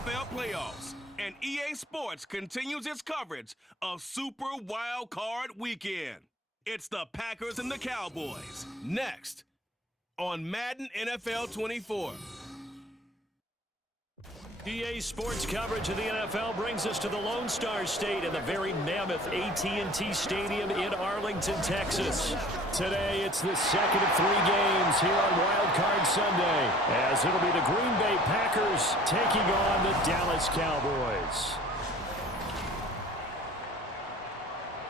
NFL playoffs, and EA Sports continues its coverage of Super Wild Card Weekend. It's the Packers and the Cowboys, next on Madden NFL 24. EA Sports coverage of the NFL brings us to the Lone Star State and the very mammoth AT&T Stadium in Arlington, Texas. Today, it's the second of 3 games here on Wild Card Sunday, as it'll be the Green Bay Packers taking on the Dallas Cowboys.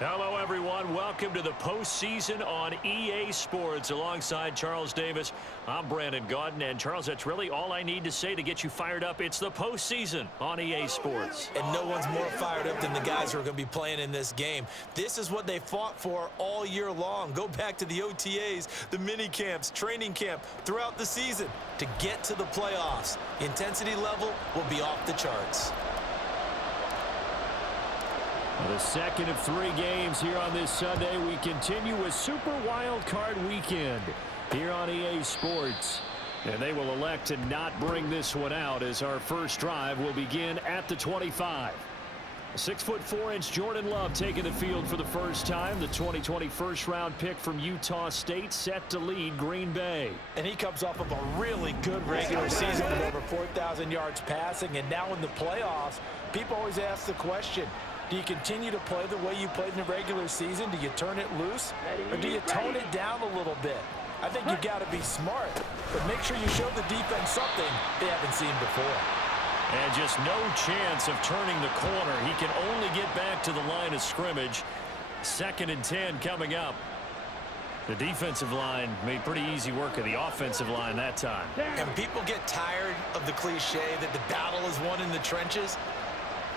Hello, everyone. Welcome to the postseason on EA Sports. Alongside Charles Davis, I'm Brandon Gaudin. And, Charles, that's really all I need to say to get you fired up. It's the postseason on EA Sports. And no one's more fired up than the guys who are going to be playing in this game. This is what they fought for all year long. Go back to the OTAs, the mini camps, training camp, throughout the season to get to the playoffs. The intensity level will be off the charts. The second of 3 games here on this Sunday. We continue with Super Wild Card Weekend here on EA Sports. And they will elect to not bring this one out as our first drive will begin at the 25. 6'4" Jordan Love taking the field for the first time. The 2020 first-round pick from Utah State set to lead Green Bay. And he comes off of a really good regular season with over 4,000 yards passing. And now in the playoffs, people always ask the question, do you continue to play the way you played in the regular season? Do you turn it loose? Or do you tone it down a little bit? I think you've got to be smart, but make sure you show the defense something they haven't seen before. And just no chance of turning the corner. He can only get back to the line of scrimmage. 2nd and 10 coming up. The defensive line made pretty easy work of the offensive line that time. And people get tired of the cliche that the battle is won in the trenches.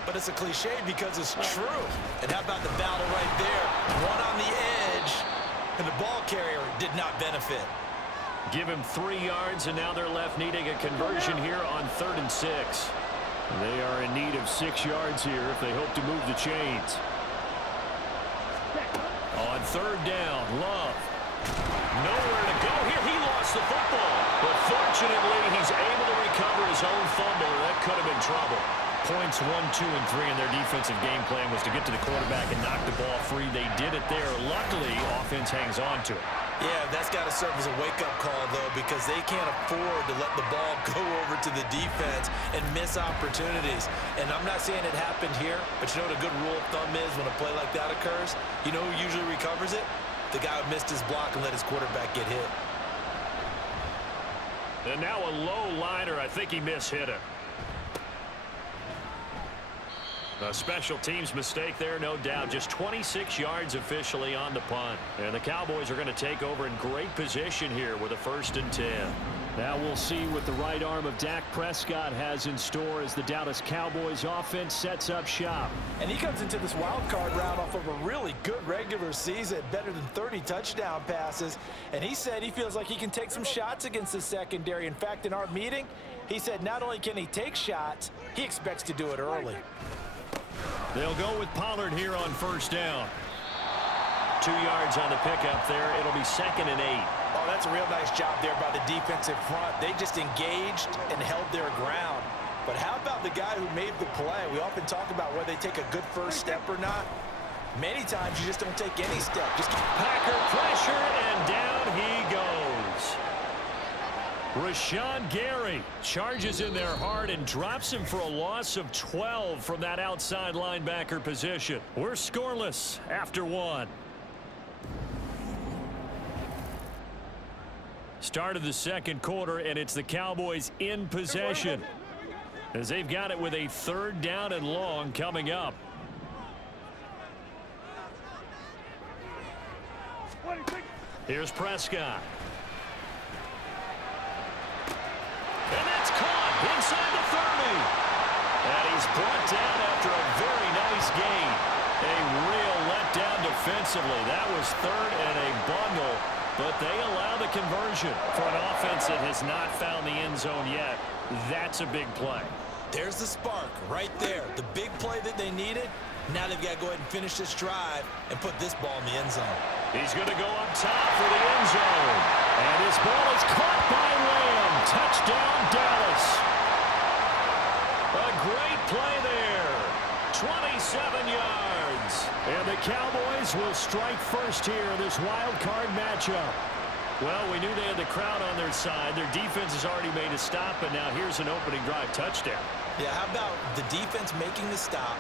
But it's a cliche because it's true. And how about the battle right there? One on the edge, and the ball carrier did not benefit. Give him 3 yards, and now they're left needing a conversion here on 3rd and 6. They are in need of 6 yards here if they hope to move the chains. On 3rd down, Love. Nowhere to go here. He lost the football. But fortunately, he's able to recover his own fumble, or that could have been trouble. Points 1, 2, and 3 in their defensive game plan was to get to the quarterback and knock the ball free. They did it there. Luckily, offense hangs on to it. Yeah, that's got to serve as a wake-up call, though, because they can't afford to let the ball go over to the defense and miss opportunities. And I'm not saying it happened here, but you know what a good rule of thumb is when a play like that occurs? You know who usually recovers it? The guy who missed his block and let his quarterback get hit. And now a low liner. I think he mishit it. A special teams mistake there, no doubt. Just 26 yards officially on the punt. And the Cowboys are going to take over in great position here with a 1st and 10. Now we'll see what the right arm of Dak Prescott has in store as the Dallas Cowboys offense sets up shop. And he comes into this wild card round off of a really good regular season, better than 30 touchdown passes. And he said he feels like he can take some shots against the secondary. In fact, in our meeting, he said not only can he take shots, he expects to do it early. They'll go with Pollard here on 1st down. 2 yards on the pickup there. It'll be 2nd and 8. Oh, that's a real nice job there by the defensive front. They just engaged and held their ground. But how about the guy who made the play? We often talk about whether they take a good first step or not. Many times you just don't take any step. Just Packer pressure, and down he goes. Rashawn Gary charges in there hard and drops him for a loss of 12 from that outside linebacker position. We're scoreless after 1. Start of the 2nd quarter, and it's the Cowboys in possession as they've got it with a 3rd down and long coming up. Here's Prescott. And that's caught inside the 30. And he's brought down after a very nice gain. A real letdown defensively. That was 3rd and a bundle, but they allow the conversion for an offense that has not found the end zone yet. That's a big play. There's the spark right there. The big play that they needed. Now they've got to go ahead and finish this drive and put this ball in the end zone. He's going to go up top for the end zone. And his ball is caught by Lamb. Touchdown, Dallas. A great play there. 27 yards. And the Cowboys will strike first here in this wild card matchup. Well, we knew they had the crowd on their side. Their defense has already made a stop, and now here's an opening drive touchdown. Yeah, how about the defense making the stop,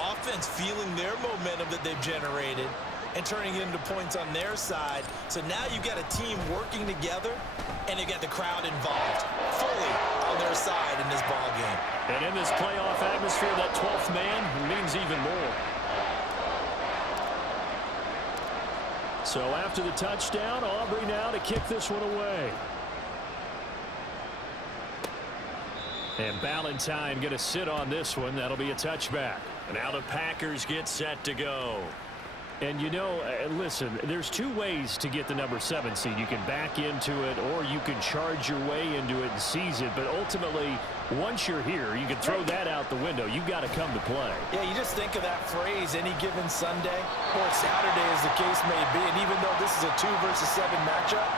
offense feeling their momentum that they've generated, and turning it into points on their side. So now you've got a team working together, and you got the crowd involved fully on their side in this ball game. And in this playoff atmosphere, that 12th man means even more. So after the touchdown, Aubrey now to kick this one away. And Ballantyne going to sit on this one. That'll be a touchback. And now the Packers get set to go. And, you know, listen, there's two ways to get the number 7 seed. You can back into it or you can charge your way into it and seize it. But ultimately, once you're here, you can throw that out the window. You've got to come to play. Yeah, you just think of that phrase, any given Sunday or Saturday as the case may be. And even though this is a 2 versus 7 matchup,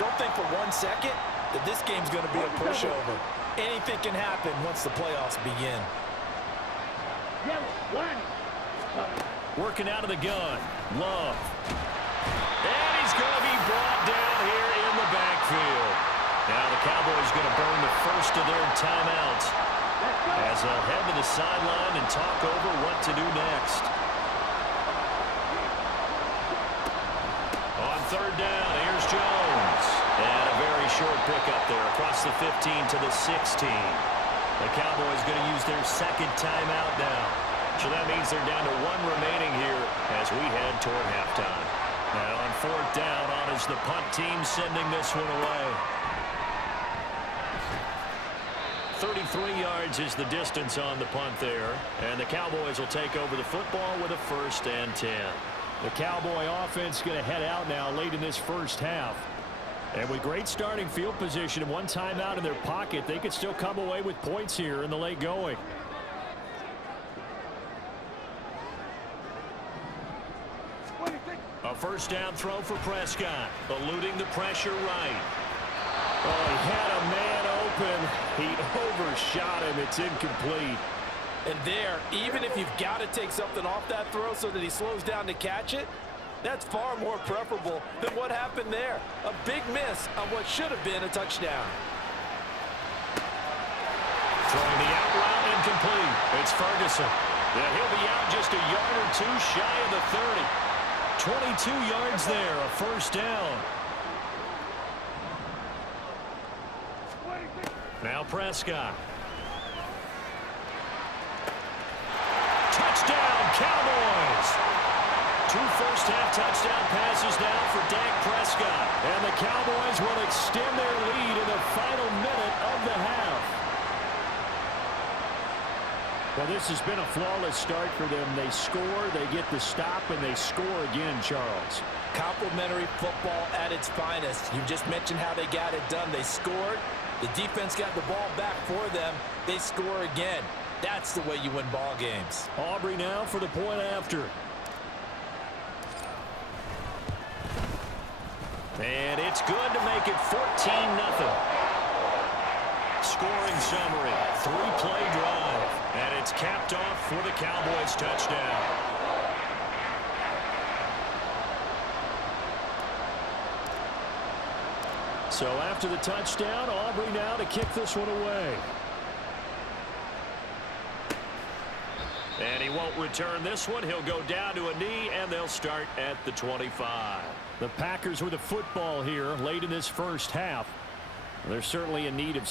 don't think for 1 second that this game's going to be a pushover. Anything can happen once the playoffs begin. Working out of the gun. Love. And he's going to be brought down here in the backfield. Now the Cowboys going to burn the first of their timeouts as they'll head to the sideline and talk over what to do next. On 3rd down, here's Jones. And a very short pickup there across the 15 to the 16. The Cowboys going to use their 2nd timeout now. So that means they're down to 1 remaining here as we head toward halftime. Now on 4th down, on is the punt team sending this one away. 33 yards is the distance on the punt there. And the Cowboys will take over the football with a 1st and 10. The Cowboy offense going to head out now late in this first half. And with great starting field position and 1 timeout in their pocket, they could still come away with points here in the late going. A 1st down throw for Prescott, eluding the pressure right. Oh, he had a man open. He overshot him. It's incomplete. And there, even if you've got to take something off that throw so that he slows down to catch it, that's far more preferable than what happened there. A big miss on what should have been a touchdown. Throwing the out route incomplete. It's Ferguson. Yeah, he'll be out just a yard or 2 shy of the 30. 22 yards there, a 1st down. Now Prescott. Touchdown, Cowboys! 2 first-half touchdown passes now for Dak Prescott. And the Cowboys will extend their lead in the final minute of the half. Well, this has been a flawless start for them. They score, they get the stop, and they score again, Charles. Complimentary football at its finest. You just mentioned how they got it done. They scored. The defense got the ball back for them. They score again. That's the way you win ball games. Aubrey now for the point after. And it's good to make it 14-0. Scoring summary, 3-play drive. And it's capped off for the Cowboys touchdown. So after the touchdown, Aubrey now to kick this one away. And he won't return this one. He'll go down to a knee, and they'll start at the 25. The Packers with the football here late in this first half. They're certainly in need of